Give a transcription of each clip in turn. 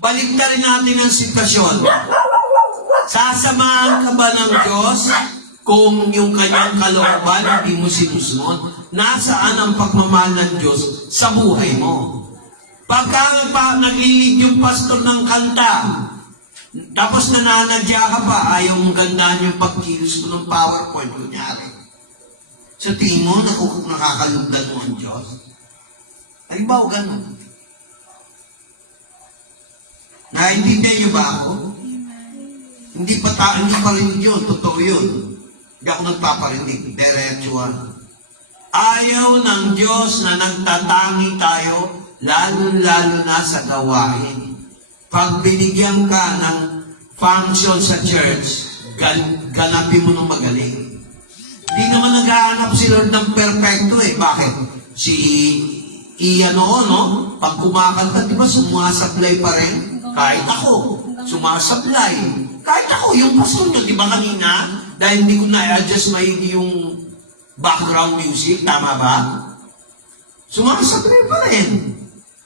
Baliktarin natin ang sitwasyon. Sasamahan ka ba ng Diyos kung yung kanyang kalooban hindi mo sinusunod? Nasaan ang pagmamahal ng Diyos sa buhay mo? Pagka naglilig yung pastor ng kanta, tapos nananadya ka pa, ayaw mong gandaan yung pagkilos mo ng PowerPoint, kunyari. Sa tingin mo, nakakalugdan mo ang Diyos? Halimbawa, ganun. Naintindihan niyo ba ako? Hindi pa rin yun, totoo yun. Hindi ako nagpaparinig, diretsuhan. Ayaw ng Diyos na nagtatangi tayo, lalo-lalo na sa gawain. Pag binigyan ka ng function sa church, ganapin mo ng magaling. Hindi naman naghahanap si Lord ng perfecto eh. Bakit? Si Ian noon, no? Pag kumakanta, di ba sumasablay pa rin? Kahit ako, sumasablay. Kahit ako, yung pastor nyo, di ba kanina? Dahil hindi ko na-adjust maigi yung background music, tama ba? Sumasablay pa rin.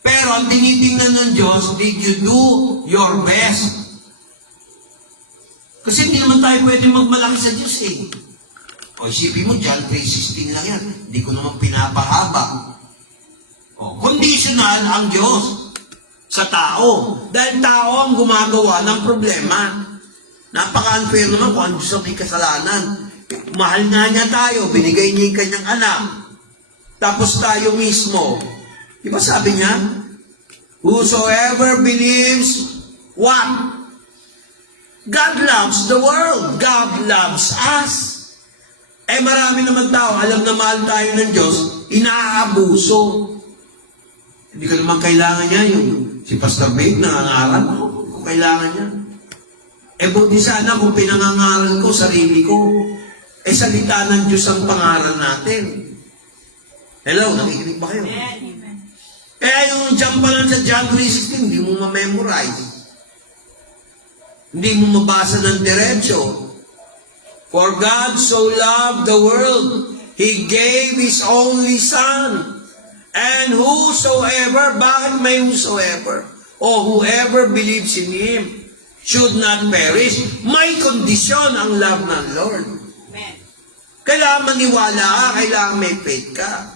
Pero ang tinitingnan ng Diyos, did you do your best? Kasi hindi naman tayo pwede magmalaki sa Diyos eh. O isipin mo, John 3:16 lang yan. Hindi ko naman pinapahaba. O, conditional ang Diyos sa tao. Dahil tao ang gumagawa ng problema. Napaka-unfair naman kung ang Diyos ang may kasalanan. Mahal na niya tayo, binigay niya yung kanyang anak. Tapos tayo mismo, di ba sabi niya? Whosoever believes, what? God loves the world. God loves us. Eh marami naman tao, alam na mahal tayo ng Diyos, inaabuso. Hindi ko naman kailangan niya yung si Pastor Babe, nangangaral ako. Kung kailangan niya. Eh buti sana kung pinangangaral ko, sarili ko. Eh salita ng Diyos ang pangaral natin. Hello, nakikinig ba kayo? Kaya yung jump pa lang sa John 3:16, hindi mo ma-memorize. Hindi mo mabasa ng diretso. For God so loved the world, He gave His only Son. And whosoever, bakit may whosoever? O whoever believes in Him should not perish. May kondisyon ang love ng Lord. Kailangan maniwala ka, kailangan may faith ka.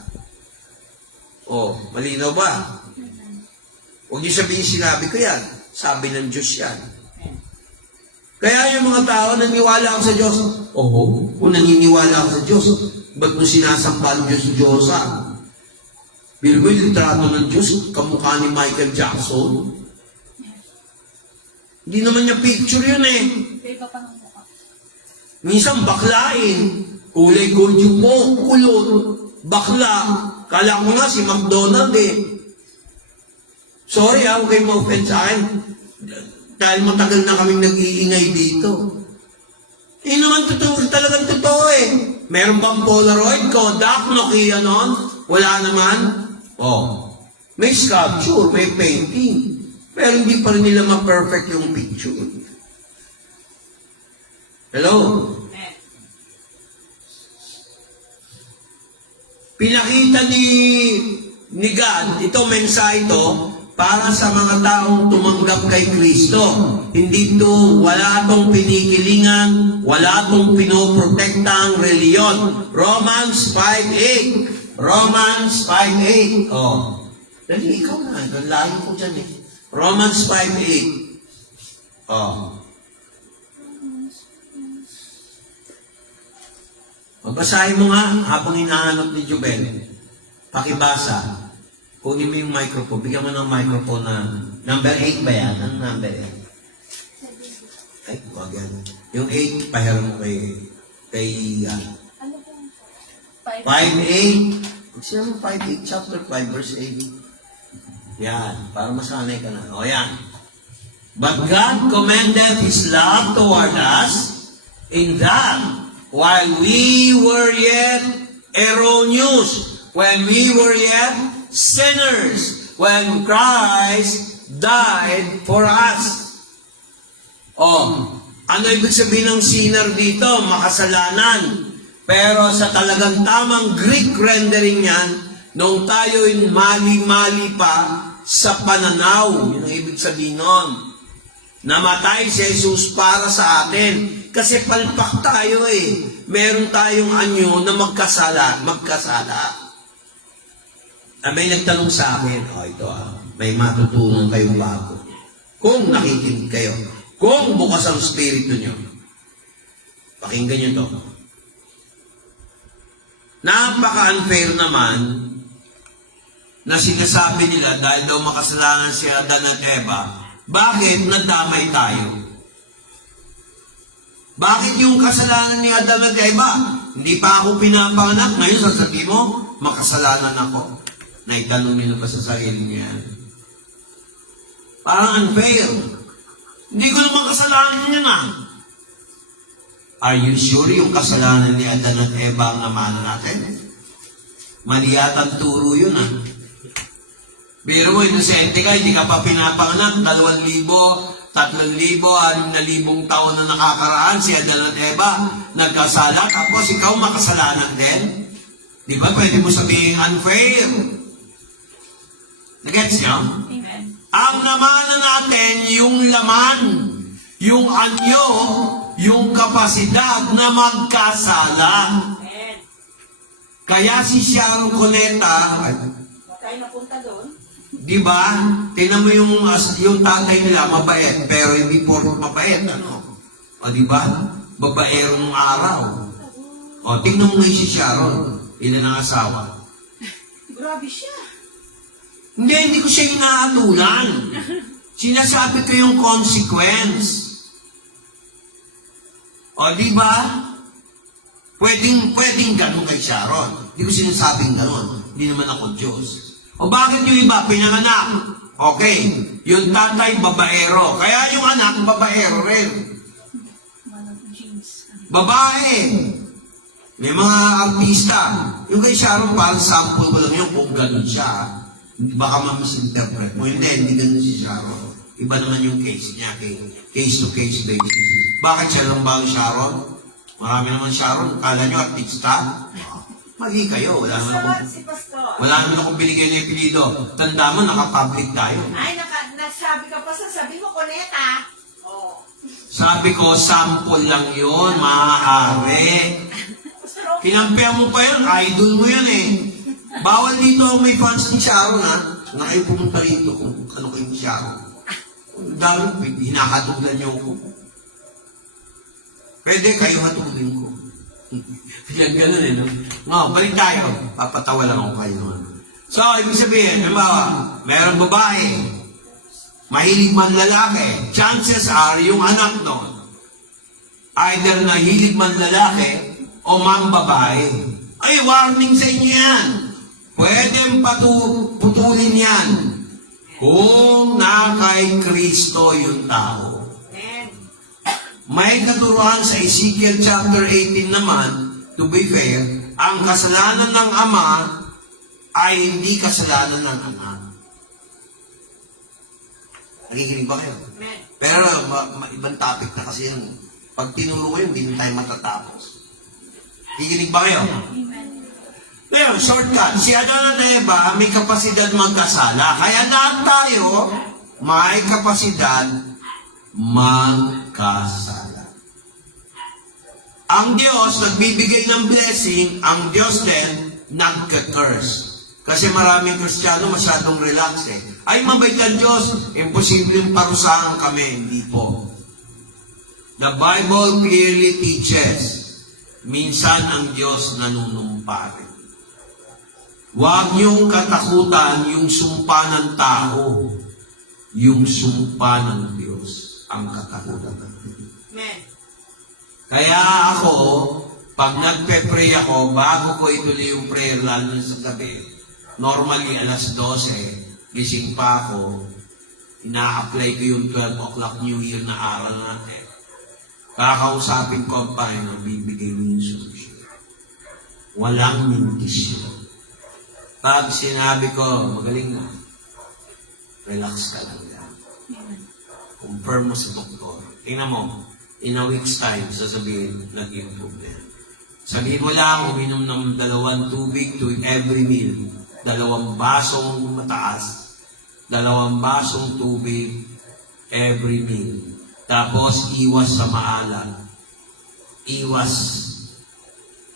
O, malinaw ba? Huwag niyo sabihin sinabi ko yan. Sabi ng Diyos yan. Kaya yung mga tao, naniniwala ako sa Diyos. Oo, kung naniniwala ako sa Diyos, ba't mo sinasamba ang Diyos-Diyosa? Bilbo yung litrato ng Diyos, kamukha ni Michael Jackson. Hindi naman niya picture yun eh. Minsan baklain, kulay gold yung kulot, bakla. Kala ko nga si McDonald eh. Sorry huwag kayong ma-offend sa akin. Dahil matagal na kaming nag-iingay dito. Eh naman talagang totoo eh. Meron bang Polaroid, Kodak, Nokia noon? Wala naman. Oh, may sculpture, may painting. Pero hindi pa rin nila ma-perfect yung picture. Hello? Pinakita ni God, ito mensahe ito, para sa mga taong tumanggap kay Kristo. Hindi ito, wala itong pinikilingan, wala itong pinoprotektang reliyon. Romans 5:8. Romans 5:8. Oh. Dali, ikaw na. Layo ko dyan eh. Romans 5:8. Oh. Magbasahin mo nga habang hinahanap ni Jubel. Pakibasa. Kunin mo yung microphone. Bigyan mo ng microphone na number 8 ba yan? Anong number 8? Ay, wag yan. Yung 8, pahiram mo kay 5:8. Sino mo 5:8? Chapter 5, verse 8. Yan. Para masanay ka na. O yan. But God commended His love toward us in that while we were yet erroneous, when we were yet sinners, when Christ died for us. Oh, ano ibig sabihin ng sinner dito? Makasalanan. Pero sa talagang tamang Greek rendering yan, nung tayo'y mali-mali pa, sa pananaw. Yun ang ibig sabihin nun. Namatay si Jesus para sa atin. Kasi palpak tayo eh. Meron tayong anyo na magkasala. May nagtanong sa akin, ito may matutunan kayong bago. Kung nakikinig kayo, kung bukas ang spirito nyo, pakinggan nyo to. Napaka-unfair naman na sinasabi nila dahil daw makasalanan si Adan at Eva, bakit nadamay tayo? Bakit yung kasalanan ni Adan at Eva? Hindi pa ako pinapanganak. Ngayon sasabihin mo, makasalanan ako. Naitanong nila pa sa sarili niya. Parang unfair. Hindi ko naman kasalanan yan Are you sure yung kasalanan ni Adan at Eva ang amanan natin? Mali yata ang turo yun Biro mo, inosente ka, hindi ka pa pinapanganak, 2,000, 3,000, 6,000 taon na nakakaraan, si Adan at Eva, nagkasala, tapos ikaw makasalanan din? Di ba pwede mo sabihin unfair? Nagets niyo? Amen. Ang namanan natin, yung laman, yung anyo, yung kapasidad na magkasala. Amen. Kaya si Sharon Cuneta, Huwag tayo napunta doon. di ba? Tingnan mo yung tatay nila, mabait, pero hindi puro mabait, O di ba? Babaero nung araw. O, tingnan mo ngayon si Sharon, ilan ang asawa. Grabe siya. Hindi ko siya inaatulan. Sinasabi ko yung consequence. O, di ba? Pwedeng ganun kay Sharon. Hindi ko sinasabing ganun. Hindi naman ako Diyos. O bakit yung iba pinanganak? Okay, yung tatay babaero. Kaya yung anak babaero rin. Babae. May mga artista. Yung kay Sharon, parang sample ko lang yun kung ganun siya. Baka ma-misinterpret mo. Hindi ganun si Sharon. Iba naman yung case niya. Case-to-case basis. Bakit siya lang ba ang Sharon? Marami naman Sharon. Kala nyo artista? Mali kayo. Wala naman akong binigay na ipilido. Tanda mo, naka-public tayo. Ay, nagsabi ka pa sabi mo, Cuneta. Oh. Sabi ko, sample lang yun, maaari. Kinampihan mo pa yun, idol mo yun Bawal dito may fans ni Sharon na kayo pumunta rito kung ano kayo ni Sharon. Dahil hinahatulan niyo ako. Pwede kayo hatulin ko. Biglang ganun no? No, balik tayo. Papatawa lang ako kayo. So, ibig sabihin, mayroong babae, mahilig man lalaki, chances are yung anak doon, either nahilig man lalaki o man babae. Ay, warning sa inyo yan. Pwedeng putulin yan kung na kay Kristo yung tao. May katuruan sa Ezekiel chapter 18 naman, to be fair, ang kasalanan ng ama ay hindi kasalanan ng anak. Nakikinig ba kayo? Pero ibang topic na kasi yan. Pag tinuro ko yun, hindi tayo matatapos. Nakikinig ba kayo? Ngayon, shortcut. Si Adan at Eva may kapasidad magkasala. Kaya lahat tayo may kapasidad magkasala. Ang Diyos nagbibigay ng blessing, ang Diyos din nagka-curse. Kasi maraming Kristiyano masyadong relax Ay, mabait ang Diyos, imposibleng parusahan kami. Hindi po. The Bible clearly teaches, minsan ang Diyos nanunumpa rin. Huwag niyong katakutan yung sumpa ng tao. Yung sumpa ng Diyos ang katakutan natin. Amen. Kaya ako, pag nagpe-pray ako, bago ko ituloy yung prayer, lalo na sa gabi, normally alas 12, gising pa ako, ina-apply ko yung 12 o'clock New Year na aral natin. Kakausapin ko pa na bibigay mo yung solution. Walang mintisyon. Pag sinabi ko, magaling na, relax ka lang yan. Confirm mo sa doktor. Tingnan mo, in a week's time, sasabihin, nag-improve yan. Sabihin mo lang, uminom ng 2 tubig to every meal. 2 basong mataas. 2 basong tubig every meal. Tapos, iwas sa maalat. Iwas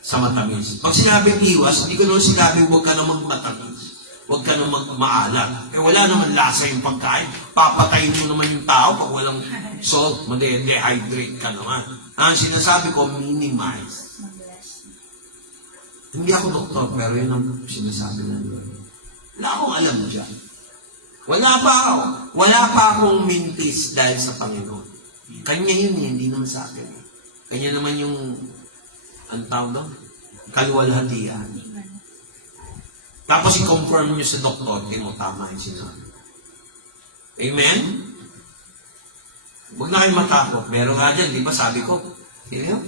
sa matamis. Pag sinabing iwas, hindi ko naman sinabing huwag ka namang matamis. Huwag ka namang maalat. Wala naman lasa yung pagkain. Papatayin mo naman yung tao pag walang salt, dehydrate ka naman. Ang sinasabi ko, minimize. Hindi ako doktor, pero yun ang sinasabi na yun. Wala akong alam dyan. Wala pa akong mintis dahil sa Panginoon. Kanya yun, hindi naman sa akin. Kanya naman yung, ang tawag doon, kaluwalhatian. Tapos i-confirm nyo sa doktor, tama yung sinabi. Amen? Huwag na kayong matakot. Meron nga dyan, di ba sabi ko,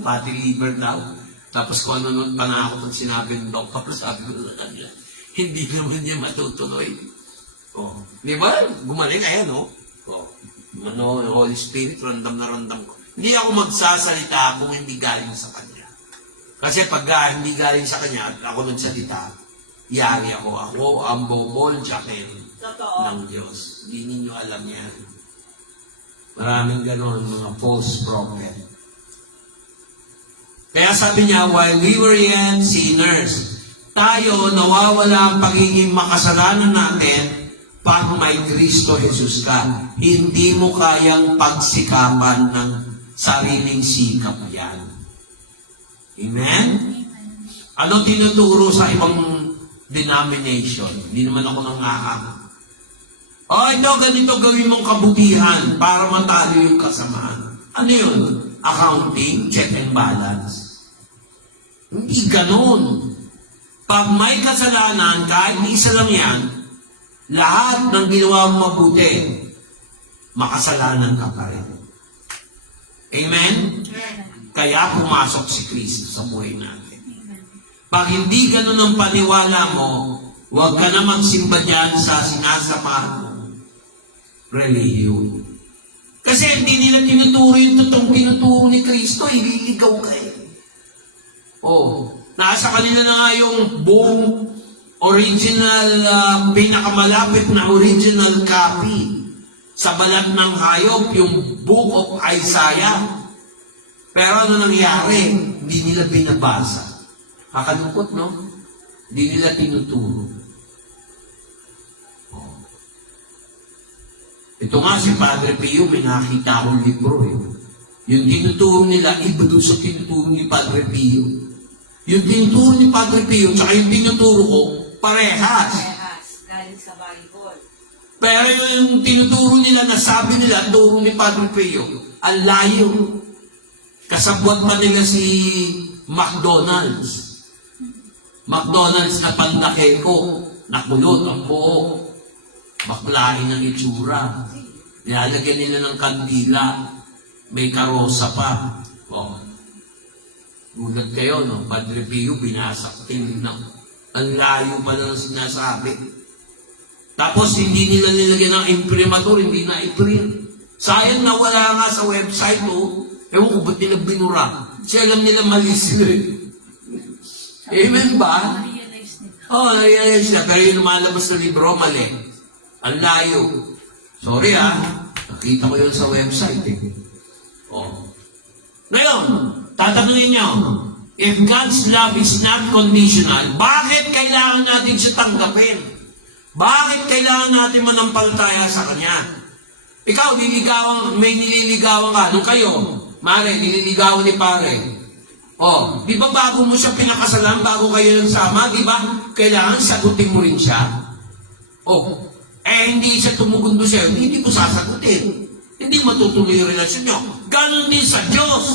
fatty liver daw. Tapos kung ano nun pa na ako pag sinabi ng doktor, sabi ko na kanila, hindi naman niya matutuloy. Oh. Di ba? Gumaling, ayan, oh. Oh. Ano, Holy Spirit, randam na randam ko. Hindi ako magsasalita kung hindi galing sa Kanya. Kasi pag hindi galing sa Kanya, ako nagsalita, yari ako. Ako ang bobol jacket ng Diyos. Hindi ninyo alam yan. Maraming ganon, mga false prophet. Kaya sabi niya, while we were yet sinners, tayo nawawala ang pagiging makasalanan natin pag may Kristo Jesus ka. Hindi mo kayang pagsikapan ng sariling sikap yan. Amen? Ano tinuturo sa ibang denomination? Hindi naman ako nangaang. Ito, ganito gawin mong kabutihan para matalo yung kasamaan. Ano yun? Accounting, check and balance. Hindi ganun. Pag may kasalanan, kahit isa lang yan, lahat ng ginawa mo mabuti, makasalanan ka pa rin. Amen? Kaya pumasok si Kristo sa buhay natin. Pag hindi ganun ang paniwala mo, huwag ka na magsimba dyan sa sinasamahan mo relihiyon. Kasi hindi nila tinuturo yung totoong tinuturo ni Kristo, ililigaw ka eh. Oh, nasa kanila na nga yung buong original, pinakamalapit na original copy sa balat ng hayop, yung Book of Isaiah. Pero ano nangyari? Hindi nila binabasa. Kakalungkot, no? Hindi nila tinuturo. Ito nga si Padre Pio, may nakita akong libro eh. Yung tinuturo nila, iba doon sa tinuturo ni Padre Pio. Yung tinuturo ni Padre Pio, tsaka yung tinuturo ko, parehas. Galing sa Bible. Pero yung tinuturo nila, nasabi nila, turo ni Padre Pio, ang layo. Kasabwat pa nila si McDonald's. McDonald's na pandake ko, nakulot ang buo. Maklain ang itsura. Nilalagyan nila ng kandila. May karosa pa. Oh. Gulat kayo, no? Padre Pio, binasak. Tingnan. Ang layo pa na sinasabi. Tapos, hindi nila nilagyan ng imprimatur, hindi na i-print. Sayang na wala nga sa website, oh. Ewan ko, ba't nila binura? Kasi alam nila mali sila. Amen ba? Oo, na-realize na. Pero yung lumalabas na libro, mali. Ang layo. Sorry nakita ko yun sa website eh. Oh. Ngayon, tatanungin nyo, if God's love is not conditional, bakit kailangan natin siya tanggapin? Bakit kailangan natin manampalataya sa Kanya? Ikaw, may nililigawan ka. Nung kayo, Mare, nililigawan ni Pare. Oh, di ba bago mo siya pinakasalan, bago kayo nagsama, di ba? Kailangan sagutin mo rin siya. Oh, hindi siya tumugundo sa'yo, hindi ko sasagutin. Hindi matutuloy yung relasyon nyo. Ganon din sa Diyos.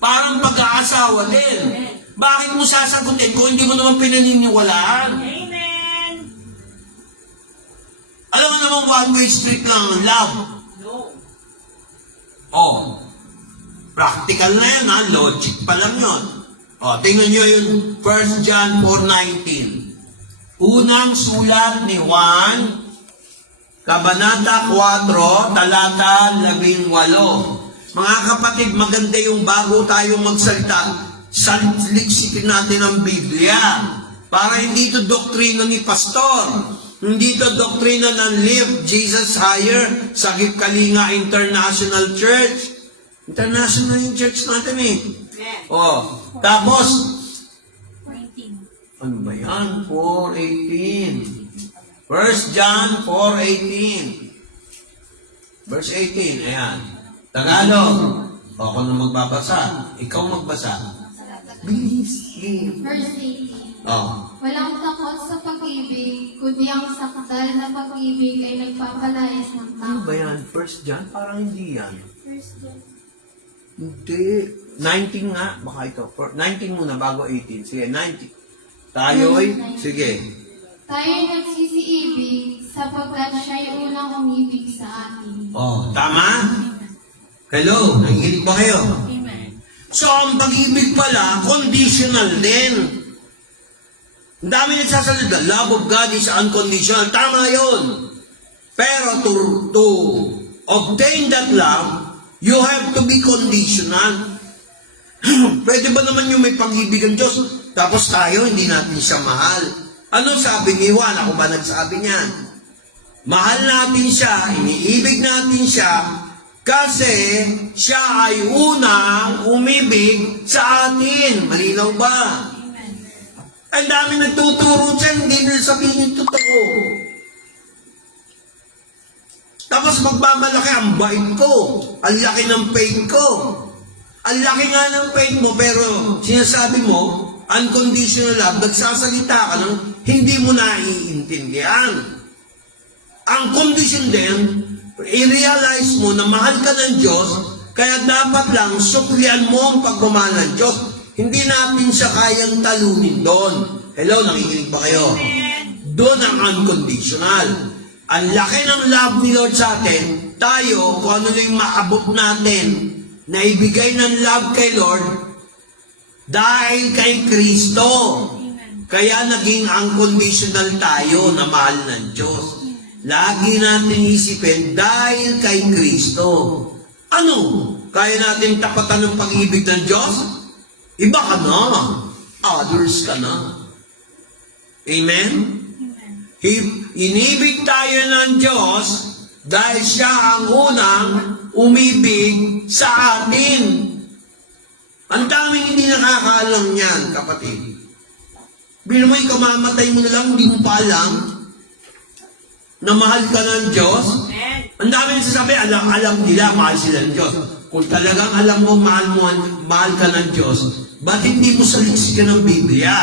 Parang pag-aasawa din. Bakit mo sasagutin kung hindi mo naman pinaniniwalaan? Amen. Alam mo naman, one-way street lang ang love. No. Oh, practical na yan logic pa lang yun. Oh, tingnan nyo yung 1 John 4:19. Unang sulat ni Juan, Kabanata 4, talata 18. Mga kapatid, maganda yung bago tayo magsalita, saliksikin natin ang Biblia. Para hindi ito doktrina ni pastor. Hindi to doktrina ng Lift Jesus Higher, Sagip Kalinga International Church. International yung church natin eh. Oh, tapos, 19. ano ba yan? 4:18. 1 John 4:18. Verse 18, ayan. Tagalog. Ako na magbabasa. Ikaw magbasa. Bilis. Verse 18. Oh. Walang takot sa pag-ibig, kundi ang sakdal na pag-ibig ay nagpapalayas ng Ano tao. ba yan? 1 John? Parang hindi yan. First John. Hindi. 19 nga. Baka ito. 19 muna bago 18. Sige, 19. Tayo'y? Sige. Tayo'y nagsisiibig sapagkat siya'y unang umibig sa atin. Oh, tama? Hello? Nakikinig ba kayo? Amen. So, ang pag-ibig pala, conditional din. Ang dami nagsasalita, the love of God is unconditional. Tama yun. Pero to obtain that love, you have to be conditional. Pwede ba naman yung may pag-ibig ang Diyos, tapos tayo, hindi natin siya mahal? Ano sabi ni Juan? Ako ba nagsabi niyan? Mahal natin siya, iniibig natin siya, kasi siya ay unang umibig sa atin. Malinaw ba? Amen. Ang dami nagtuturo dyan, hindi nila sabihin yung totoo. Tapos magmamalaki, ang bait ko. Ang laki ng pain ko. Ang laki nga ng pain mo, pero sinasabi mo, unconditional love, nagsasalita ka ng hindi mo naiintindihan. Ang condition din, i-realize mo na mahal ka ng Diyos, kaya dapat lang suklian mo ang pagmamahal ng Diyos. Hindi natin siya kayang talunin doon. Hello, nakikinig ba kayo? Doon ang unconditional. Ang laki ng love ni Lord sa atin, tayo, kung ano na yung maabot natin, na ibigay ng love kay Lord, dahil kay Kristo. Amen. Kaya naging unconditional tayo na mahal ng Diyos. Lagi natin isipin, dahil kay Kristo. Ano? Kaya natin tapatan ng pag-ibig ng Diyos? Iba ka na. Others ka na. Amen? Inibig tayo ng Diyos dahil siya ang unang umibig sa atin. Ang daming hindi nakakaalam niyan, kapatid. Bilang mo ikamamatay mo na lang, hindi mo pa alam na mahal ka ng Diyos. Ang daming nagsasabi, alam nila, mahal sila ng Diyos. Kung talagang alam mo, mahal ka ng Diyos, ba't hindi mo saliksikan ng Biblia?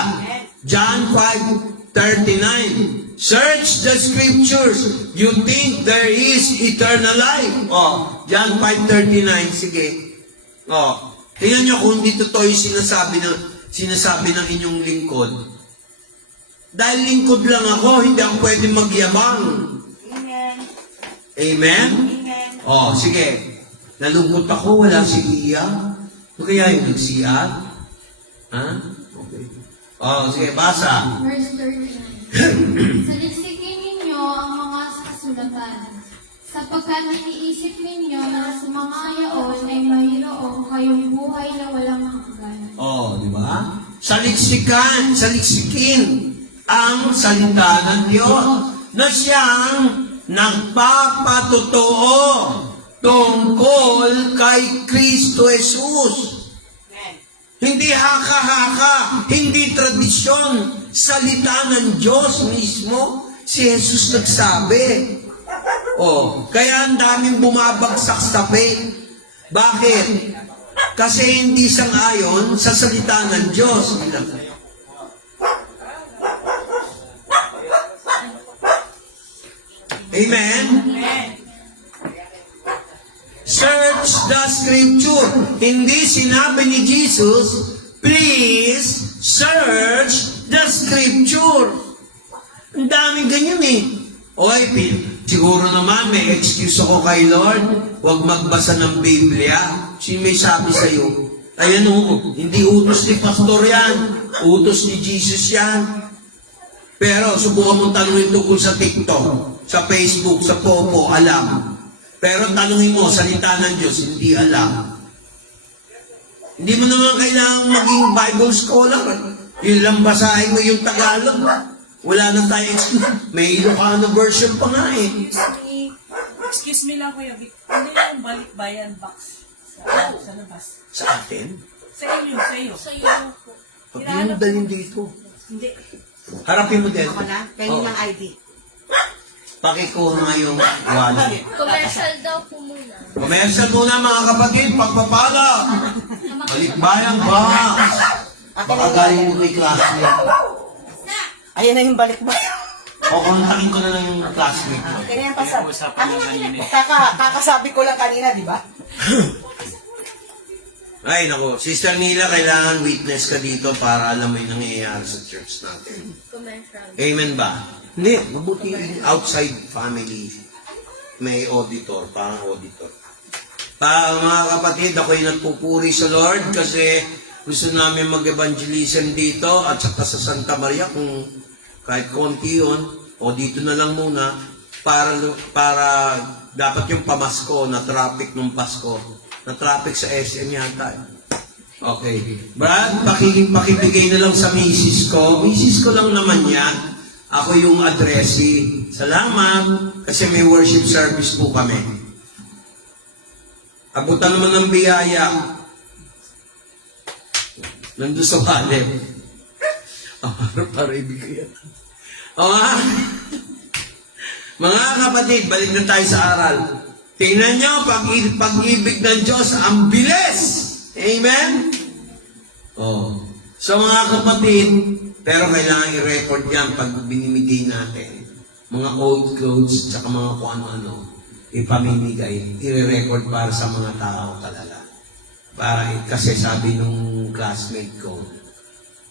John 5:39. Search the scriptures. You think there is eternal life. Oh, John 5:39. Sige. Oh, tingnan nyo kung hindi totoo yung sinasabi ng inyong lingkod. Dahil lingkod lang ako, hindi ako pwede magyabang. Amen. Amen? Amen. Oh, sige. Nalungkot ako, wala si Iya. Ano kaya yung nagsiya? Ha? Okay. Oh, sige, basa. Verse 39. Saliksikin ninyo ang mga kasulatan, sapagkat iniisip ninyo na sa mga yaon ay mayroon kayong buhay na walang hanggan. Oh, di ba? Saliksikin ang salita ng Diyos na siyang nagpapatotoo tungkol kay Kristo Jesus. Hindi haka-haka, hindi tradisyon, salita ng Diyos mismo. Si Jesus nagsabi. Oh, kaya ang daming bumabagsak sa faith. Bakit? Kasi hindi sang-ayon sa salita ng Diyos. Amen? Search the scripture. Hindi sinabi ni Jesus, please search the scripture. Ang daming ganyan eh. Oy, siguro naman may excuse ako kay Lord. Huwag magbasa ng Biblia. Sino may sabi sa'yo? Ayan o, hindi utos ni pastor yan. Utos ni Jesus yan. Pero subukan mong tanungin tungkol sa TikTok, sa Facebook, sa Popo, alam. Pero tanungin mo, salita ng Diyos, hindi alam. Hindi mo naman kailangang maging Bible scholar. Yun lang basahin mo yung Tagalog. Wala na tayo may Ilocano version pa nga eh. Excuse me lang, Kuya Vic. Ano yung balikbayan box sa labas? Sa atin? Sa inyo, sa iyo. Sa iyo po. Pag yung dalhin dito. Hindi. Harapin mo din. Ako na. Pengi ng ID. Pakikuha nga yung wallet. Commercial daw po muna. Commercial muna mga kapatid, pagpapala. Balikbayan ba? Baka galing mo kay classmate. Ayan na yung balikbayan. O kontakin ko na lang yung classmate mo. Kaya yung pasal. Usapan ng kanina. Kakasabi ko lang kanina, di ba? Ay, nako. Sister Nila, kailangan witness ka dito para alam mo yung nangyayari sa church natin. Commercial. Amen ba? Hindi. Mabuti outside family. May auditor, parang auditor. Mga kapatid, ako'y nagpupuri sa Lord kasi gusto namin mag-evangelism dito at saka sa Santa Maria kung kahit konti yun, o dito na lang muna para dapat yung pamasko na traffic ng Pasko. Na traffic sa SM yata. Okay. Brad, pakibigay na lang sa misis ko. Misis ko lang naman yan. Ako yung addressee. Salamat. Kasi may worship service po kami. Abutan naman ng biyaya. Nandun sa wallet. Para ibigay yan. O nga. Mga kapatid, balik na tayo sa aral. Tingnan nyo, pag-ibig ng Diyos, ang bilis! Amen? Oh. So mga kapatid, pero kailangan i-record yan pag binimigay natin. Mga old clothes, tsaka mga kung ano-ano, ipamimigay, i-record para sa mga tao talaga. Kasi sabi nung classmate ko,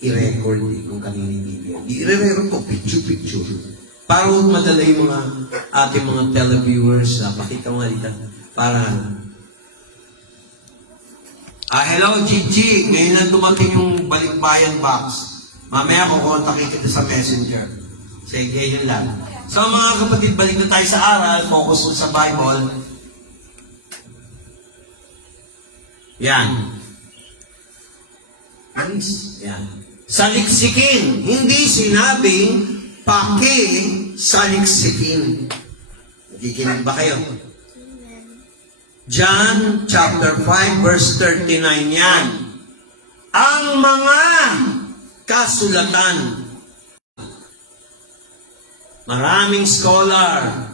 i-record din kung kanina ibigay. I-record ko, picture. Para huwag madala yung mga ating mga televiewers na pakita mo nga dito. Para hello Gigi, ngayon na dumating yung balikbayan box. Mamaya kukontakin kita sa messenger. Sige, yun lang. So mga kapatid, balik na tayo sa aral. Focus mo sa Bible. Yan. Yan. Saliksikin. Hindi sinabing paki-saliksikin. Nakikinig ba kayo? John chapter 5 verse 39 yan. Ang mga kasulatan. Maraming scholar.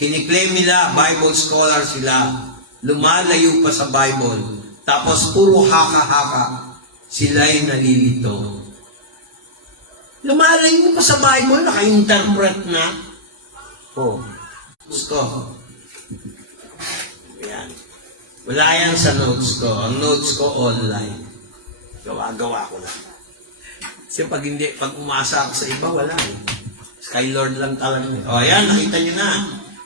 Kiniklaim nila, Bible scholar sila. Lumalayo pa sa Bible. Tapos puro haka-haka. Sila'y nalilito. Lumalayo pa sa Bible, naka-interpret na. Oh. Gusto. Yan. Wala yan sa notes ko. Ang notes ko online. Gawa-gawa ko lang. Kasi pag umasa ako sa iba, wala eh. Sky Lord lang talaga. O, yan, nakita nyo na.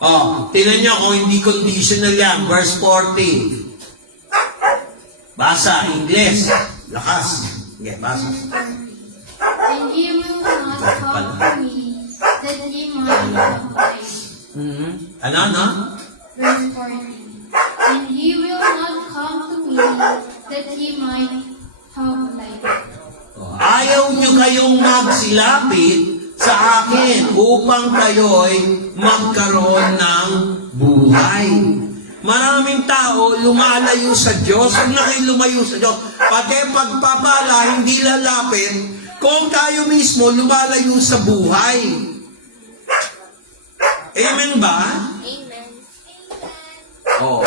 O, tingnan nyo kung hindi conditional yan. Verse 40. Basa, English. Lakas. Okay, basa. And ye will not come to me, that ye might have life. Ano? Verse 14. And ye will not come to me, that ye might have life. Ayaw nyo kayong magsilapit sa akin upang kayo'y magkaroon ng buhay. Maraming tao lumalayo sa Diyos. Huwag na kayo lumayo sa Diyos. Pati pagpapala, hindi lalapit kung tayo mismo lumalayo sa buhay. Amen ba? Amen. Oh.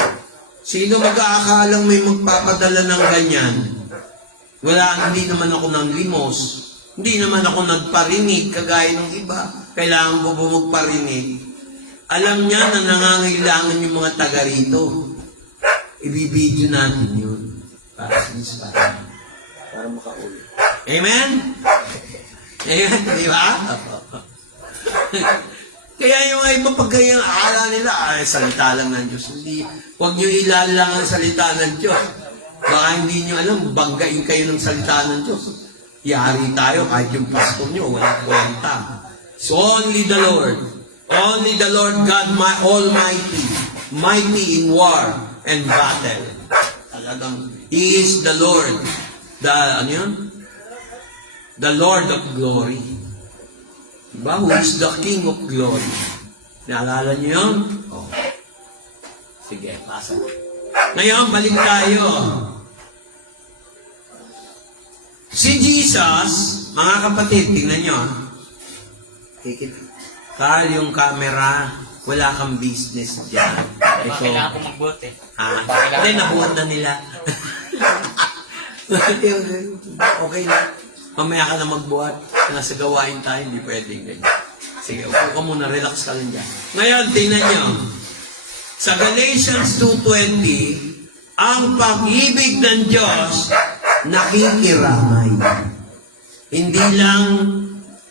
Sino mag-aakalang may magpapadala ng ganyan? Wala, hindi naman ako ng limos. Hindi naman ako nagparinig kagaya ng iba. Kailangan ko ba magparinig? Alam niya na nangangailangan yung mga taga rito. Ibibidyo natin yun. Para makauwi. Amen? Amen? Di ba? Kaya yung iba pag kayang akala nila, salita lang ng Diyos. Hindi, huwag nyo ilalang ang salita ng Diyos. Baka hindi nyo alam, banggain kayo ng salita ng Diyos. Yari tayo, kahit yung pastor nyo, walang kwenta. So only the Lord God Almighty, mighty in war and battle. Talagang, He is the Lord. The Lord of glory. Diba? Who is the King of Glory? Naalala niyo yun? Oh. Sige, pasa. Ngayon, balik tayo. Si Jesus, mga kapatid, tingnan nyo. Carl, yung camera, wala kang business dyan. Ito. Kailangan ko magbuhat eh. Hindi, nabuhat na nila. Okay na. Mamaya ka na magbuhat. Nasa gawain tayo, hindi pwedeng ganyan. Sige, upo ka muna, relax ka lang dyan. Ngayon, tingnan nyo. Sa Galatians 2:20, ang pag-ibig ng Diyos nakikiramay. Hindi lang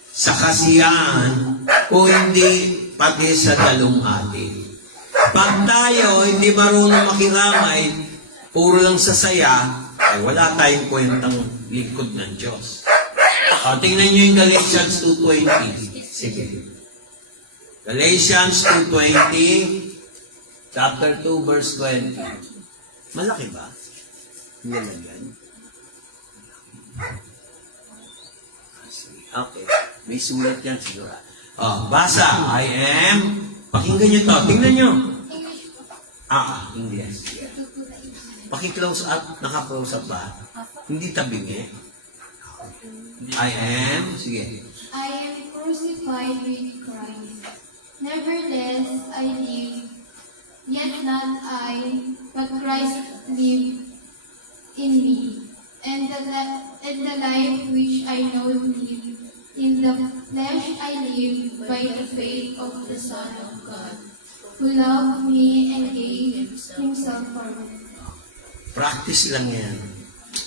sa kasiyahan, o hindi pati sa dalumhati. Pag tayo hindi marunong makiramay, puro lang sa saya, ay wala tayong kwentang lingkod ng Diyos. Tingnan nyo yung Galatians 2:20. Sige. Galatians 2:20, chapter 2, verse 20. Malaki ba? Hindi lang yan. Okay. May sulat yan siguro. Basa. I am. Pakinggan nyo to. Tingnan nyo. English po. English. Yeah. Paki-close up. Naka-close up ba? Hindi tabingi. I am. Sige. I am crucified with Christ. Nevertheless, I live, yet not I, but Christ live in me. And the life which I now live, in the flesh I live by the faith of the Son of God, who loved me and gave himself for me. Practice lang yan.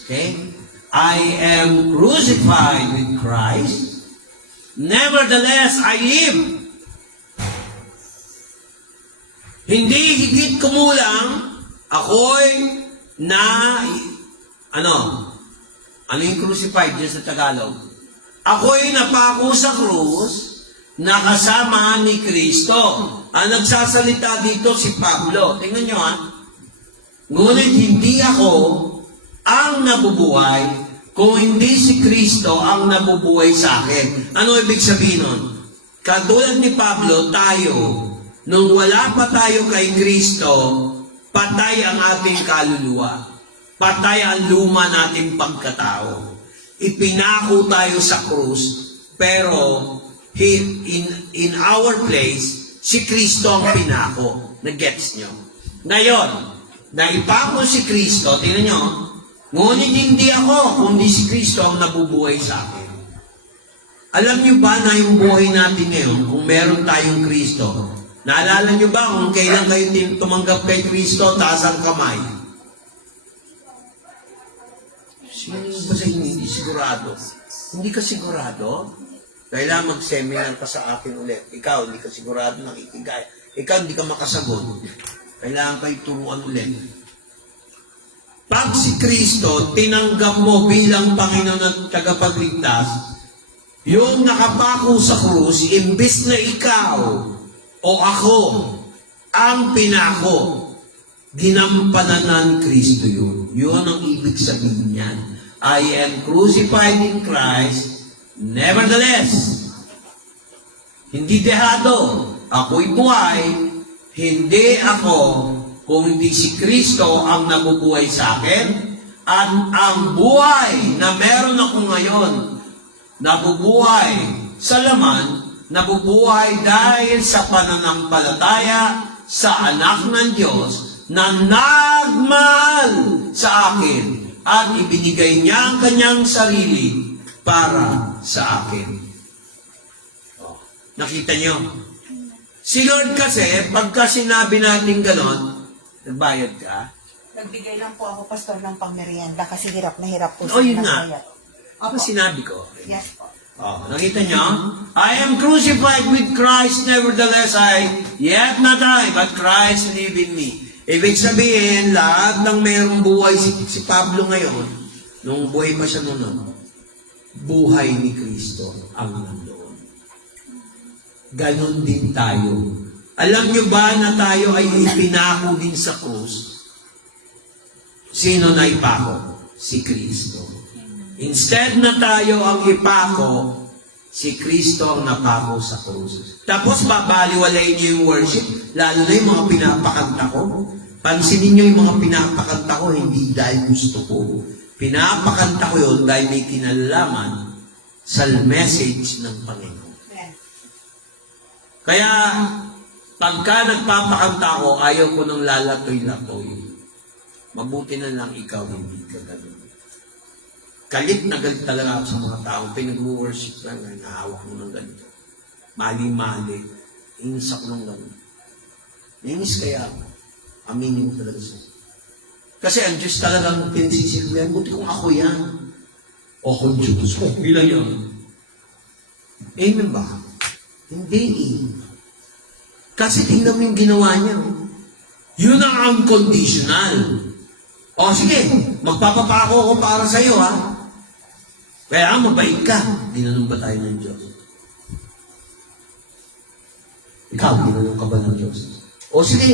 Okay? I am crucified with Christ. Nevertheless, I live. Hindi higit kumulang, ako'y ano yung crucified dyan sa Tagalog? Ako'y napako sa krus, nakasama ni Kristo. Ang nagsasalita dito si Pablo. Tingnan nyo Ngunit hindi ako ang nabubuhay, kung hindi si Kristo ang nabubuhay sa akin. Ano ibig sabihin nun? Katulad ni Pablo, tayo, nung wala pa tayo kay Kristo, patay ang ating kaluluwa. Patay ang luma nating pagkatao. Ipinako tayo sa krus, pero in our place, si Kristo ang pinako. Nag-gets nyo? Ngayon, naipako si Kristo, tingnan nyo, ngunit hindi ako, kundi si Kristo ang nabubuhay sa akin. Alam nyo ba na yung buhay natin ngayon, kung meron tayong Kristo, naalala nyo ba kung kailan kayo tumanggap kay Kristo, taas ang kamay? Sino ba sa inyo hindi sigurado? Hindi ka sigurado? Kailangan mag-seminar ka sa akin ulit. Ikaw, hindi ka sigurado nakikigaya. Ikaw, hindi ka makasagot. Kailangan kayo turuan ulit. Pag si Kristo, tinanggap mo bilang Panginoon at tagapagligtas, yung nakapako sa krus, imbis na ikaw o ako ang pinako, ginampanan ng Kristo yun. Yun ang ibig sabihin niyan. I am crucified in Christ, nevertheless, hindi dehado, ako'y buhay, hindi ako, kung hindi si Kristo ang nabubuhay sa akin, at ang buhay na meron ako ngayon, nabubuhay sa laman, nabubuhay dahil sa pananampalataya sa anak ng Diyos na nagmahal sa akin at ibinigay niya ang kanyang sarili para sa akin. Nakita niyo? Si Lord kasi, pagka sinabi natin ganon, nagbayad ka? Nagbigay lang po ako, pastor, ng pangmerienda kasi hirap na hirap po. Yun nagbayad. nga. Ano sinabi ko? Yes po. Nakita niyo? I am crucified with Christ, nevertheless yet not I, but Christ live in me. Ibig sabihin, lahat ng mayroong buhay si Pablo ngayon, nung buhay pa siya noon, buhay ni Kristo ang nandoon. Ganon din tayo. Alam niyo ba na tayo ay ipinako din sa krus? Sino na ipako? Si Kristo. Instead na tayo ang ipako Si Kristo ang napako sa krus. Tapos babaliwalayin niyo yung worship, lalo na yung mga pinapakanta ko. Pansinin niyo yung mga pinapakanta ko, hindi dahil gusto ko. Pinapakanta ko yun dahil may kinalaman sa message ng Panginoon. Amen. Kaya, pagka nagpapakanta ako, ayaw ko ng lalatoy-latoy. Mabuti na lang ikaw, hindi ka ganun. Galit na galit talaga ako sa mga tao. Pinag-worship lang, nahawak mo ng ganito. Mali-mali. Insak ng ganun. Nainis kaya ako. Aminin ko talaga siya. Kasi ang Diyos talagang pinasisilbihan. Buti kung ako yan. O kung Diyos, okay lang yan. Amen ba? Hindi eh. Kasi tingnan mo yung ginawa niya. Yun ang unconditional. O sige, magpapapako ako para sa iyo, ha? Kaya mabait ka. Dinanong ba tayo ng Diyos? Ikaw, dinanong ka ba ng Diyos? O sige,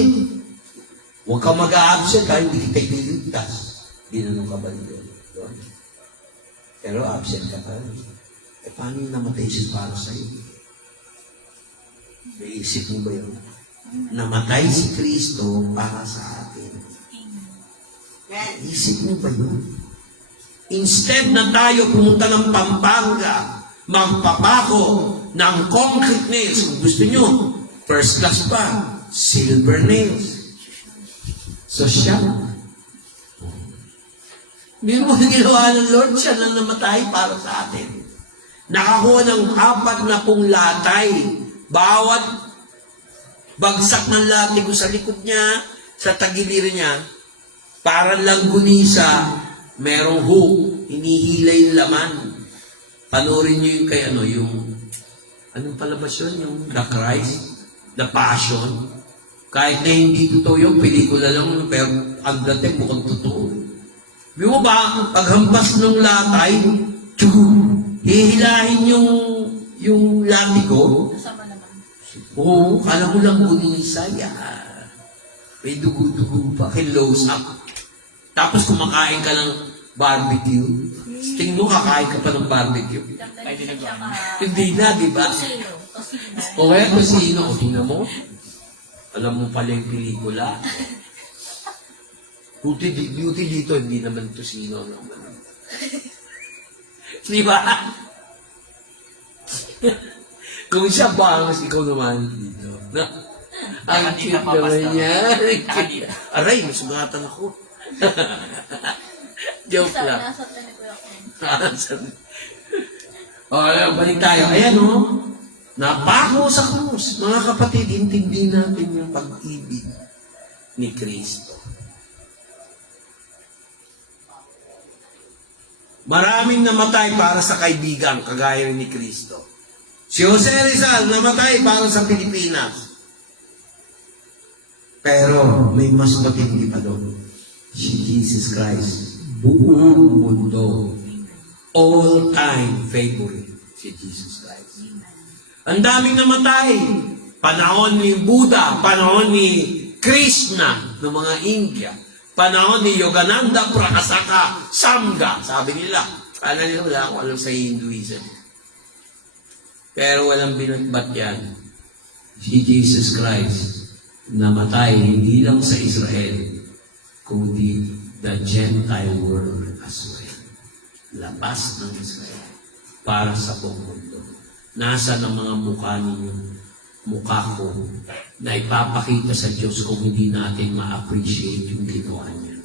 huwag ka mag-a-absent ha, hindi kita ililigtas. Dinanong ka ba ng Diyos? Pero absent ka pa rin. E paano yung namatay siya para sa iyo? May isip mo ba yun? Namatay si Kristo para sa atin. Amen. Isip mo ba yun? Instead na tayo pumunta ng Pampanga, magpapako ng concrete nails, kung gusto nyo, first class pa, silver nails. Social. Hindi mo ginawa ng Lord, siya na namatay para sa atin. Nakakuha ng 40 latay. Bawat bagsak ng latay ko sa likod niya, sa tagiliran niya, para lang gunisa, merong hook, hinihila yung laman. Panoorin niyo yung kay anong palabas yun? Yung The Christ, The Passion. Kahit na hindi totoo yung pelikula lang, pero ang dating mukhang totoo. Di mo ba, paghampas ng latay, hihilahin yung lati ko. Kasama naman. Oo, kala mo lang gunisa, may dugo-dugo pa, close up. Tapos kumakain ka ng barbecue. Tingin mo, kakain ka pa ng barbecue. Pwede na siya Hindi na, di ba? Tosino. O kaya tosino, o tingnan mo. Alam mo pala yung pelikula. Beauty dito, hindi naman tosino naman. Di ba? Kung siya bangas, ikaw naman dito. Ang cute naman niya. Aray, masugatan ako. Joke lang. Nasa tayo ko O, balik tayo. Ayan o. Napako sa krus. Mga kapatid, intindihin natin yung pag-ibig ni Kristo. Maraming namatay para sa kaibigan, kagaya rin ni Kristo. Si Jose Rizal namatay para sa Pilipinas. Pero may mas matindi pa doon. Si Jesus Christ, buong mundo, all-time favorite si Jesus Christ. Ang daming namatay. Panahon ni Buddha, panahon ni Krishna ng mga India, panahon ni Yogananda Prakasaka Samga, sabi nila. Kala nila wala akong alam sa Hinduism. Pero walang binatbat yan. Si Jesus Christ namatay hindi lang sa Israel, kundi the Gentile world as well. Labas ng Israel para sa buong mundo. Nasa ng mga mukha ninyo, mukha ko, na ipapakita sa Diyos kung hindi natin ma-appreciate yung ginawa niya.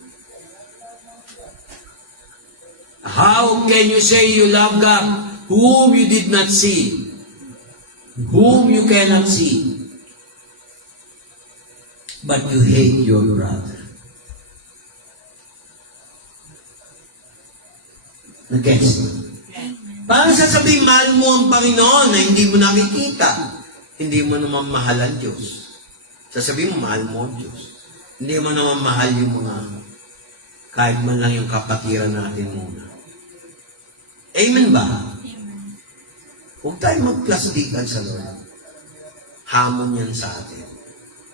How can you say you love God whom you did not see? Whom you cannot see? But you hate your brother. Nag-gets mo? Paano sasabihin, mahal mo ang Panginoon na hindi mo nakikita? Hindi mo naman mahal ang Diyos. Sasabihin mo, mahal mo ang Diyos. Hindi mo naman mahal yung mga, kahit man lang yung kapatiran natin muna. Amen ba? Amen. Huwag tayo magplastikan sa Lord. Hamon yan sa atin.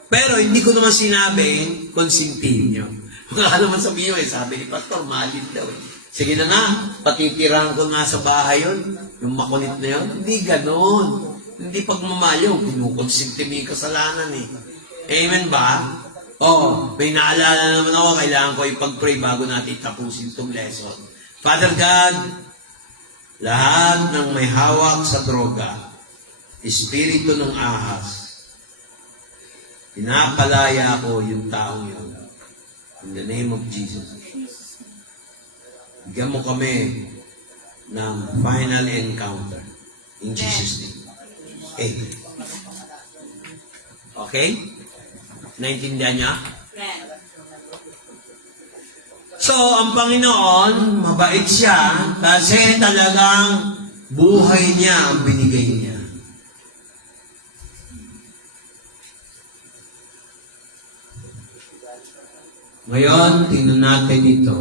Pero hindi ko naman sinabi, konsintihin nyo. Baka naman sabihin nyo, sabi ni Pastor, mahalin daw. Sige na nga, patitirahan ko nga sa bahay yun. Yung makulit na yun. Hindi ganon. Hindi pagmamayo. Kinukonsinti mo yung kasalanan eh. Amen ba? Oo. May naalala naman ako, kailangan ko ipag-pray bago natin tapusin itong lesson. Father God, lahat ng may hawak sa droga, espiritu ng ahas, pinapalaya ko yung taong yun. In the name of Jesus. Bigyan mo kami ng final encounter. In Jesus' name. Amen. Okay? Naintindihan niya? So, ang Panginoon, mabait siya kasi talagang buhay niya ang binigay niya. Ngayon, tingnan natin ito.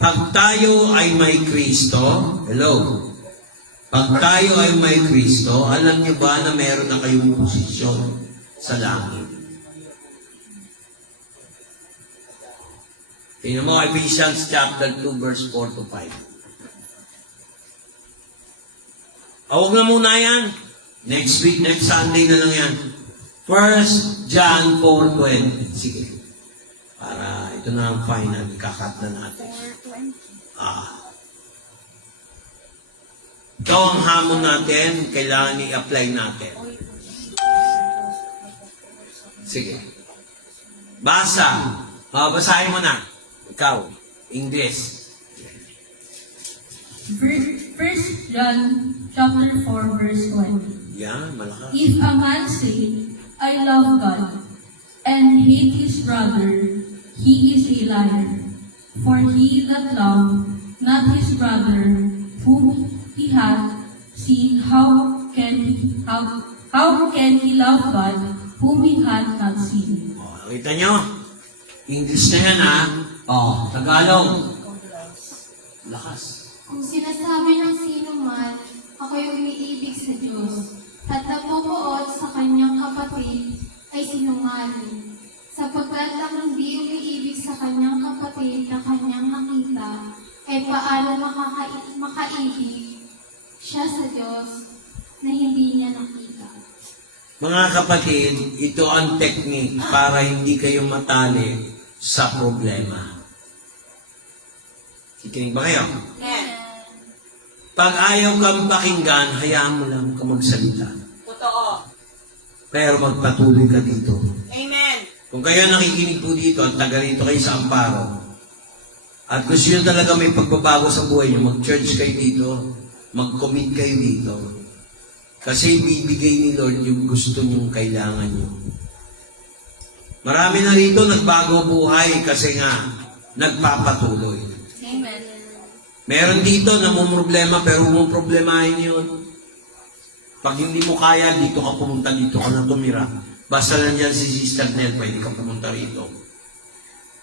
Pag tayo ay may Kristo, hello, pag tayo ay may Kristo, alam niyo ba na meron na kayong posisyon sa langit? Tingnan mo, Ephesians chapter 2, verse 4 to 5. Huwag na muna yan. Next week, next Sunday na lang yan. 1 John 4:20. Sige. Para ito na ang final. Ikakat na natin. Ito ang hamon natin. Kailangan i-apply natin. Sige. Basa. Basahin mo na. Ikaw. English. 1 John chapter 4 verse 20. Yan, malakas. If a man say, I love God, and hate his brother, he is a liar. For he that loveth not his brother whom he hath seen, how can he love God whom he hath not seen? Nakita nyo? English na yan, ha? Tagalog. Lakas. Kung sinasabi ng sino man, ako'y umiibig sa Diyos, at napupuot sa kanyang kapatid ay sinungaling. Sapagkat ang hindi umiibig sa kanyang kapatid na kanyang nakita, ay paano makaibig siya sa Diyos na hindi niya nakita. Mga kapatid, ito ang technique para hindi kayo matali sa problema. Kikinig ba kayo? Pag ayaw kang pakinggan, hayaan mo lang ka magsalita. Totoo. Pero magpatuloy ka dito. Amen. Kung kayo nakikinig po dito at taga rito kayo sa Amparo, at gusto nyo talaga may pagbabago sa buhay nyo, mag-church kayo dito, mag-commit kayo dito. Kasi bibigay ni Lord yung gusto nyong kailangan nyo. Marami na rito nagbago buhay kasi nga nagpapatuloy. Amen. Meron dito na problema pero huwag mong problemahin yun. Pag hindi mo kaya, dito ka pumunta, dito ka na tumira. Basta nandiyan si Sister Nel, pwede ka pumunta rito.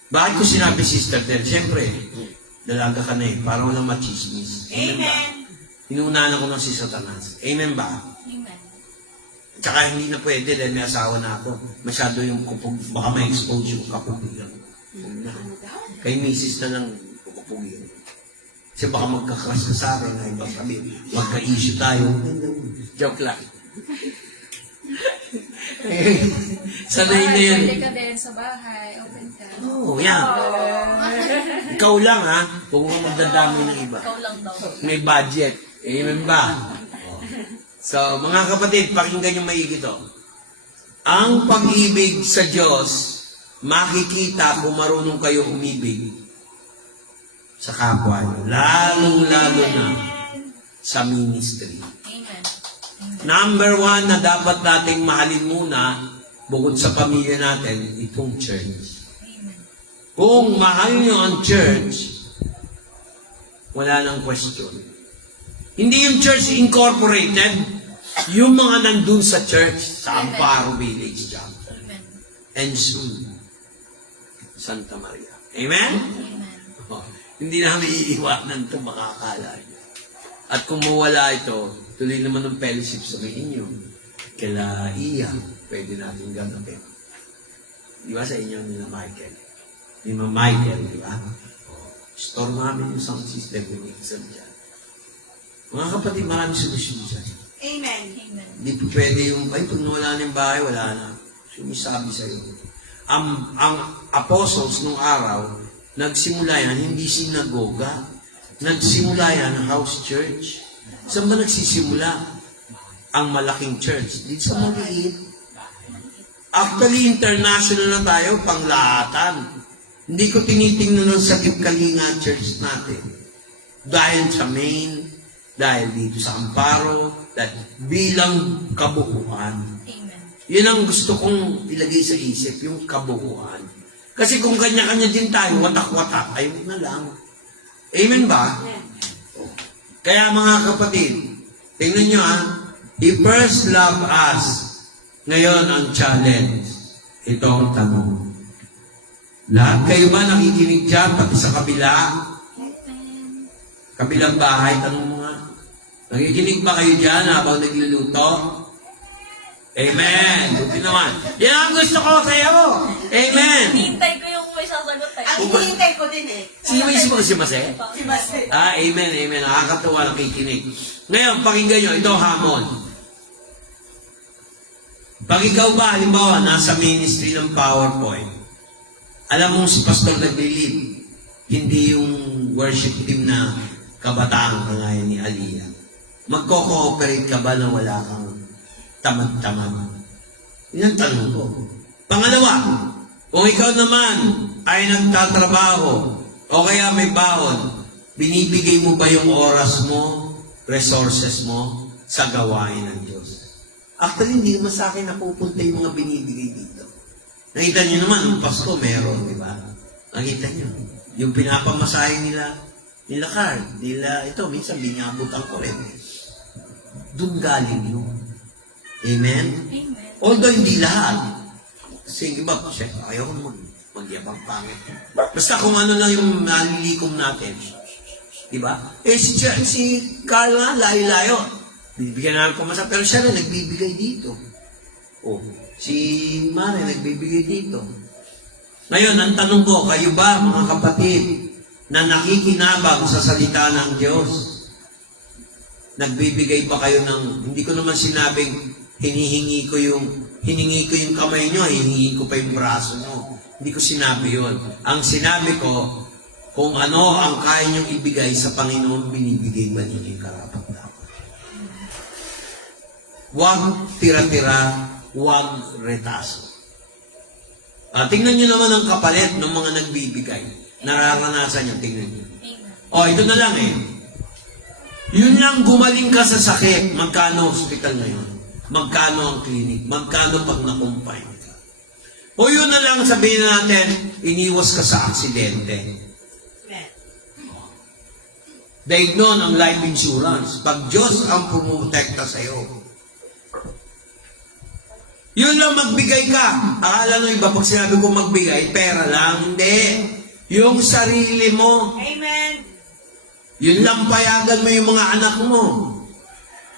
Bakit ko sinabi Sister Nel? Siyempre, dalaga ka na eh, para walang machismis. Amen ba? Inuunahan ako ng si Satanas. Amen ba? Amen. Tsaka hindi na pwede dahil may asawa na ako. Masyado yung kupug, baka may expose yung kapugigan. Huwag na. Kay misis na lang kukupugigan. Kasi baka magkakras ka sa akin na ibang sabi, magka-issue tayo. Joke lang. Sanay na yan. Pwede ka din sa bahay, open ka. Oo, yan. Ikaw lang ha, huwag mo magdadamay ng iba. Ikaw lang daw. May budget. Amen ba? So, mga kapatid, pakinggan nyo maigi to. Ang pag-ibig sa Diyos, makikita kung marunong kayo umibig sa kapwa nyo. Lalong-lalo na sa ministry. Amen. Number 1 na dapat nating mahalin muna, bukod sa pamilya natin, itong church. Kung mahal nyo ang church, wala nang question. Hindi yung church incorporated, yung mga nandun sa church, sa Amparo Village dyan. Amen. And soon, Santa Maria. Amen? Amen. Oh, hindi namin iiwanan ito, makakala nyo. At kung mawala ito, tuloy naman ng fellowship sa may inyo. Kaila iya, pwede natin gamitin. Di ba sa inyo nila Michael? Ni Ma'am Michael, di ba? Store namin yung sound system ko ni Isam dyan. Mga kapatid, maraming solusyon dyan. Amen. Amen. Hindi po pwede yung, ay, pag nawala na yung bahay, wala na. Sumisabi sa'yo. Ang apostles nung araw, nagsimula yan, hindi sinagoga. Nagsimula yan, house church. Saan ba nagsisimula? Ang malaking church. Dito sa maliit. Actually, international na tayo, panglahatan. Hindi ko tinitingnan ng Sagip Kalinga Church natin. Dahil sa Maine, dahil dito sa Amparo, dahil bilang kabuuan. Amen. Yun ang gusto kong ilagay sa isip, yung kabuuan. Kasi kung kanya-kanya din tayo, watak-watak, ayaw na lang. Amen ba? Kaya mga kapatid, tingnan nyo He first loved us. Ngayon ang challenge. Ito ang tanong. Lahat kayo ba nakikinig dyan, pati sa kabila? Kabilang bahay, tanong mo nga. Nakikinig ba kayo dyan habang nagluluto? Amen. Buti naman. Yan ang gusto ko sa'yo. Amen. Hintay ko yung may sasagot eh. Ang hinihintay ko din eh. Sino may si Mase? Si Master. Amen, amen. Nakakatuwa, nakikinig. Ngayon, pakinggan nyo, ito hamon. Pag ikaw ba, halimbawa, nasa ministry ng PowerPoint, alam mo si Pastor nag-lead, hindi yung worship team na kabataan kagaya ni Aliyah. Magko-cooperate ka ba na wala kang tamad-tamad? Yan ang tanong ko. Pangalawa, kung ikaw naman ay nagtatrabaho o kaya may baon, binibigay mo ba yung oras mo, resources mo sa gawain ng Diyos? Actually, hindi naman sa akin napupunta yung mga binibigay dito. Nakita niyo naman, ang Pasko meron, di ba? Nakita niyo. Yung pinapamasahe nila card, ito, minsan binabutan ko rin. Doon galing yun. Amen? Amen. Although hindi lahat. Kasi iba, ayaw ko magyabang pangit. Basta kung ano lang yung nalilikom natin. Diba? Si Carl nga, layo-layo. Bibigyan namin pamasa, pero siya rin nagbibigay dito. Si Mare nagbibigay dito. Ngayon, ang tanong ko, kayo ba, mga kapatid, na nakikinabang sa salita ng Diyos? Nagbibigay ba kayo ng, hindi ko naman sinabing, hiningi ko yung kamay nyo, hiningi ko pa yung braso nyo. Hindi ko sinabi yun. Ang sinabi ko, kung ano ang kaya nyong ibigay sa Panginoon, binibigay ba ninyo yung karapat-dapat? Huwag tira-tira, huwag retaso. Tingnan nyo naman ang kapalit ng mga nagbibigay. Nararanasan nyo, tingnan nyo. Amen. Ito na lang Yun lang, gumaling ka sa sakit. Magkano hospital ngayon? Magkano ang clinic? Magkano pag na-confine ka? O yun na lang, sabihin natin, iniwas ka sa aksidente. Daig nun ang life insurance. Pag Diyos ang pumotekta sa'yo. Yun lang, magbigay ka. Akala nyo iba, pag sinabi ko magbigay, pera lang. Hindi. Yung sarili mo. Amen. Yun lang, payagan mo yung mga anak mo.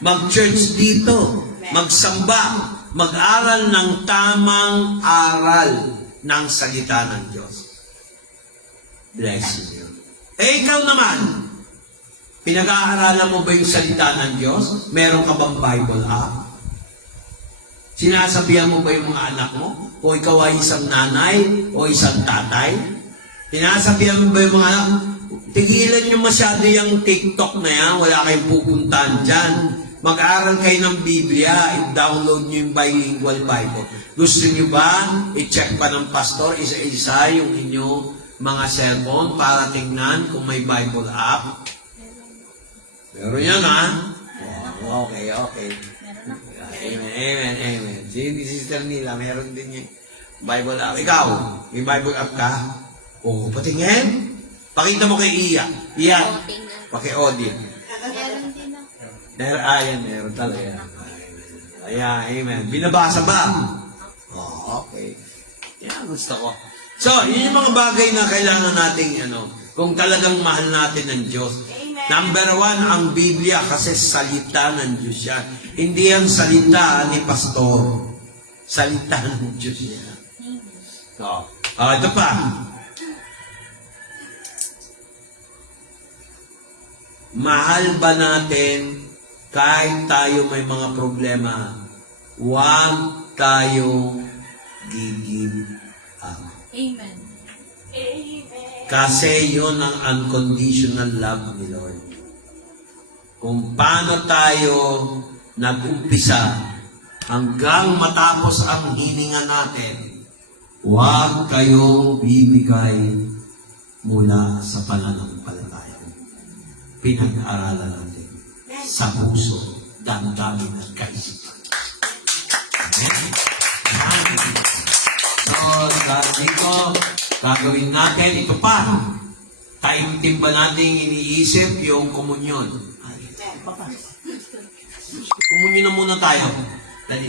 Mag-church dito. Magsamba. Mag-aral ng tamang aral ng salita ng Diyos. Bless you. Ikaw naman, pinag-aaralan mo ba yung salita ng Diyos? Meron ka bang Bible app? Sinasabihan mo ba yung mga anak mo? O ikaw ay isang nanay? O isang tatay? Sinasabihan mo ba yung mga anak? Tigilan nyo masyado yung TikTok na yan. Wala kayong pupuntahan dyan. Mag-aral kayo ng Biblia. I-download nyo yung bilingual Bible. Gusto nyo ba? I-check pa ng pastor isa-isa yung inyong mga cellphone para tingnan kung may Bible app. Meron yan, Okay. Amen. Si Sister Nila, meron din yung Bible app. Ikaw, may Bible app ka? Patingin. Pakita mo kay Iya. Iya, paki-audit. Meron din ako. Meron talaga. Amen. Binabasa ba? Okay. Yan, gusto ko. So, yun yung mga bagay na kailangan nating, kung talagang mahal natin ng Diyos. Number 1, ang Biblia kasi salita ng Diyos yan. Hindi yan salita ni pastor. Salita ng Diyos yan. So, ito pa. Mahal ba natin kahit tayo may mga problema? Huwag tayong give up. Amen. Kasi yun ang unconditional love ni Lord. Kung paano tayo nag-umpisa hanggang matapos ang hininga natin, huwag kayong bibigay mula sa pananampalataya. Pinag-aralan natin sa puso, damdamin at kaisipan. Amen? Amen. So, dito, gagawin natin ito pa. Taimtim ba natin iniisip yung komunyon? Komunyon na muna tayo. Dali.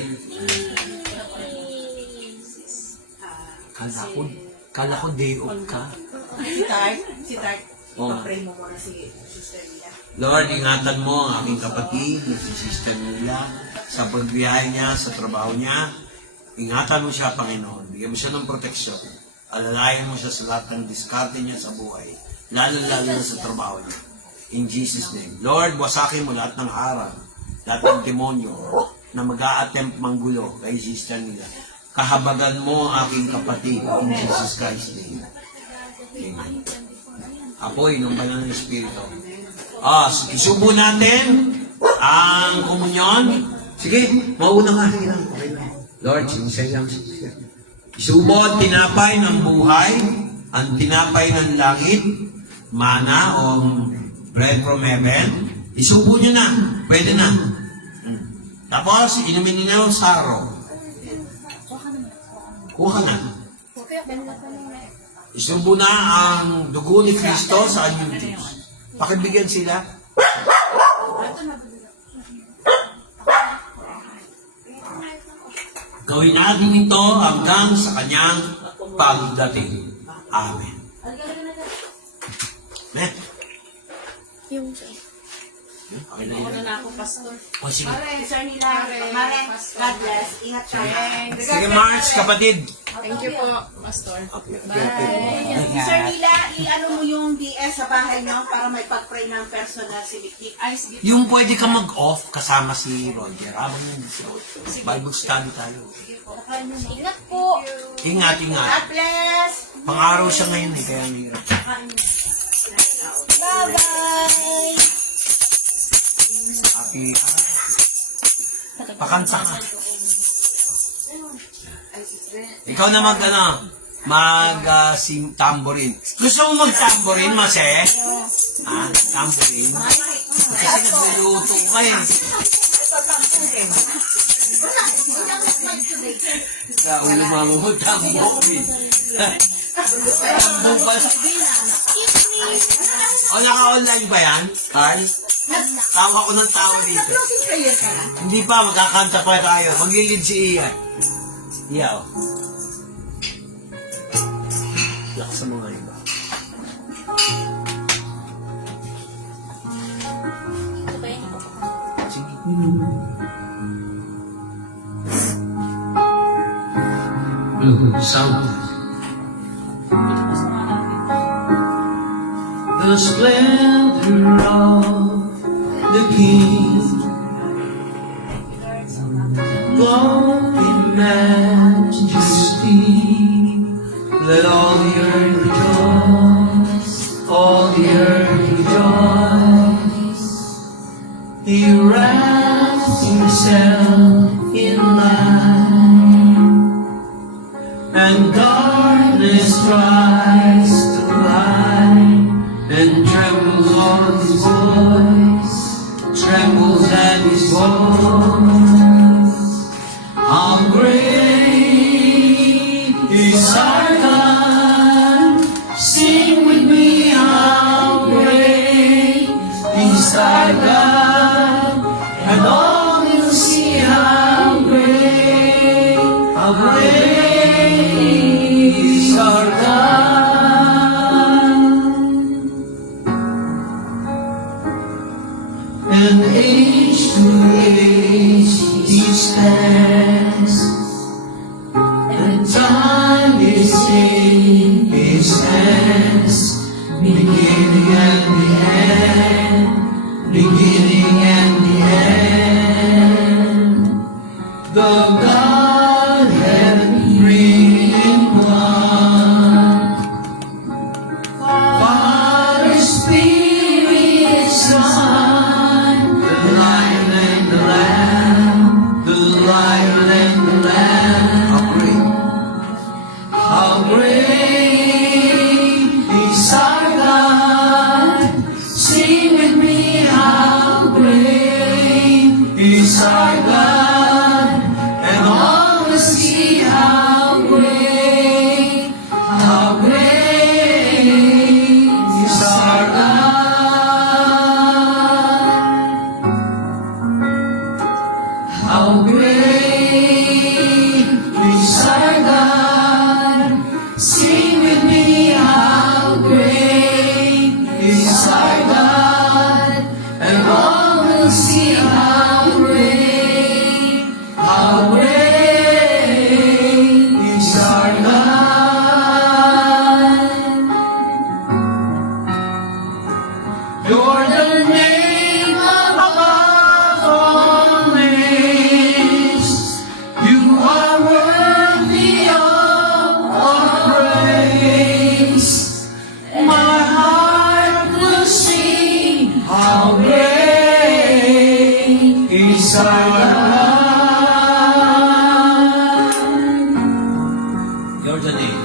Kala ko day off ka. Si Tart, Oh. ipapray mo muna si Sister Mia. Lord, ingatan mo ang aking kapatid, si Sister Mila, sa pagbiyahe niya, sa trabaho niya. Ingatan mo siya, Panginoon. Bigyan mo siya ng proteksyon. Alalayan mo siya sa lahat ng diskarte niya sa buhay. Lalo-lalo na sa trabaho niya. In Jesus' name. Lord, wasakin mo lahat ng harang, lahat ng demonyo na mag-a-attempt manggulo kay Sister Mila. Kahabagan mo ang aking kapatid in Jesus Christ's name. Amen. Apoy ng banal na Espiritu. Isubo natin ang komunyon. Sige, mauna ka. Okay lang. Lord, sinisayang siya. Isubo ang tinapay ng buhay, ang tinapay ng langit, mana o bread from heaven. Isubo nyo na. Pwede na. Tapos, inumin ninyo saro. Kuha ka na. Isubo na ang dugo ni Kristo sa anyong Diyos. Pakibigyan sila. Gawin natin ito hanggang sa kanyang pagdating. Amen. Amen. Okay na yun. Ako, Pastor. O sige. Sister Mila, Mare, God bless. Ingat kayo. Sige, March, kapatid. Thank you po, Pastor. Sister Mila, i-ano mo yung DS sa bahay niyo para may pag-pray ng personal si Vicky. Yung pwede ka mag-off kasama si Roger. Habang yun, Bible study tayo. Ingat po. Ingat. God bless. Pang-araw siya ngayon kaya mahirap. Bye-bye. Happy. Pakanta ka. Ikaw na tamborin. Gusto mo mag-tamborin, Mase? Tamborin? Kasi nagluluto ka eh. Sa ulo mo tamborin. Tambo pa. O, naka-online ba yan, Carl? Tawa ko ng tawa dito. Hindi pa, magkakanta pa tayo. Magiging si Ian. Iya, o. Lakas sa mga iba. Sige. Sound. The splendor of the King, clothed in majesty, let all the earth rejoice, all the earth rejoice. He wraps himself in light, and darkness tries to hide, and trembles on his voice, trembles at his voice. How great is our God? Sing with me, how great is our God? And all will see how great is our God. And age to age he stands, and time is in his hands, beginning and the end. beginning and the end, the Godhead three in one. Father, Spirit, Son, the Lion and the Lamb, the Lion and the Lamb. How great is our God. Sing with me, how great is our God. And all will see how great is our God. How great is our God. Sing with me, how great is our God. And all will see how great is our God. You're the name above all names. You are worthy of our praise. My heart will sing, how great is our God. You're the name.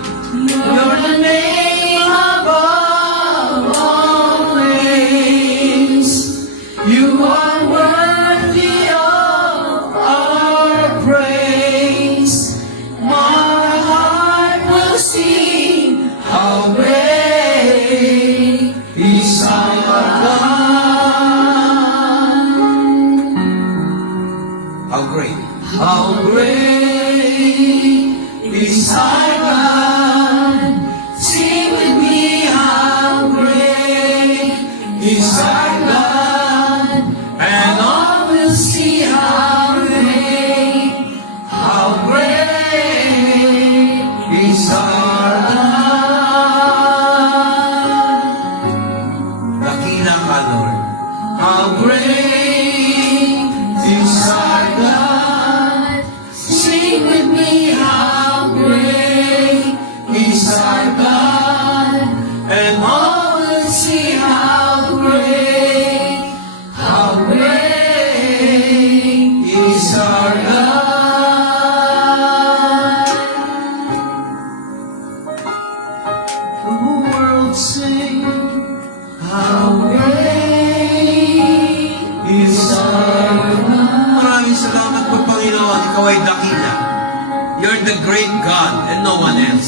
You're the name above all names. You are worthy of our praise. My heart will sing, how great is our God. How great? How great is our God. Sing with me, how great is our God. And all will see how great is our God. Dakila ka, Lord. How great is our God. Sing with me, how great is our God. And all will see how great is our God. The world sing, how great is our God. Maraming salamat po, Panginoon. Ikaw ay dakila. You're the great God and no one else.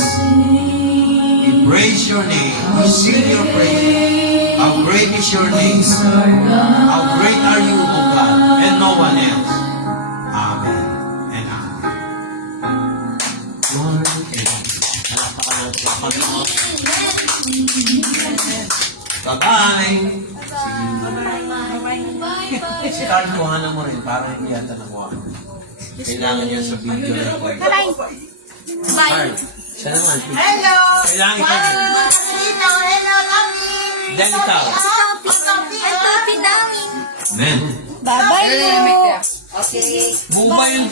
We praise your name. We sing your praise. How great is your name. How great are you, O God, and no one else. Amen and amen. Lord, bye-bye. Bye-bye. Si Carl, kuhanan mo rin para hindi yata nakuha. Kailangan niya sa video na record. Carl, siya naman. Hello! Kailangan ikaw. Hello, Lami! Diyan ikaw. Amen. Bye-bye! Okay. Buhay yung